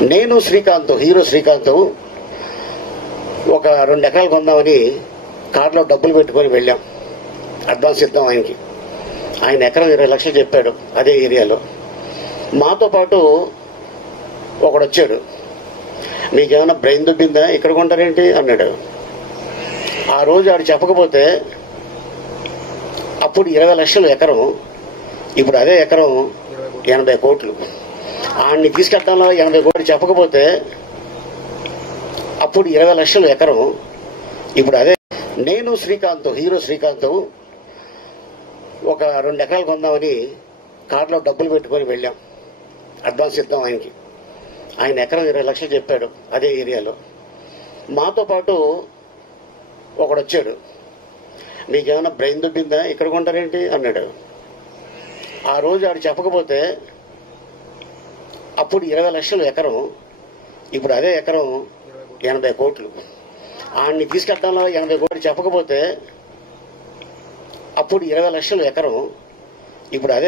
నేను శ్రీకాంత్ హీరో శ్రీకాంత్ ఒక 2 ఎకరాలు కొందామని కార్లో డబ్బులు పెట్టుకొని వెళ్ళాం. అడ్వాన్స్ ఇద్దాం ఆయనకి. ఆయన ఎకరం 20 లక్షలు చెప్పాడు అదే ఏరియాలో. మాతో పాటు ఒకడు వచ్చాడు. మీకేమైనా బ్రెయిన్ దుబ్బిందా, ఇక్కడ కొంటారేంటి అన్నాడు. ఆ రోజు ఆడు చెప్పకపోతే అప్పుడు 20 లక్షలు ఎకరం, ఇప్పుడు అదే ఎకరం 80 కోట్లు. ఆడిని తీసుకెళ్తాలో 80 కోట్లు చెప్పకపోతే అప్పుడు 20 లక్షలు ఎకరం, ఇప్పుడు అదే. నేను శ్రీకాంత్ హీరో శ్రీకాంత్ ఒక 2 ఎకరాలు కొందామని కార్లో డబ్బులు పెట్టుకొని వెళ్ళాం. అడ్వాన్స్ ఇద్దాం ఆయనకి. ఆయన ఎకరం 20 లక్షలు చెప్పాడు అదే ఏరియాలో. మాతో పాటు ఒకడు వచ్చాడు. మీకేమైనా బ్రెయిన్ దుబ్బిందా, ఇక్కడ కొంటారేంటి అన్నాడు. ఆ రోజు ఆడు చెప్పకపోతే అప్పుడు 20 లక్షలు ఎకరం, ఇప్పుడు అదే ఎకరం 80 కోట్లు. ఆడిని తీసుకెళ్తాలో 80 కోట్లు చెప్పకపోతే అప్పుడు 20 లక్షలు ఎకరం, ఇప్పుడు అదే.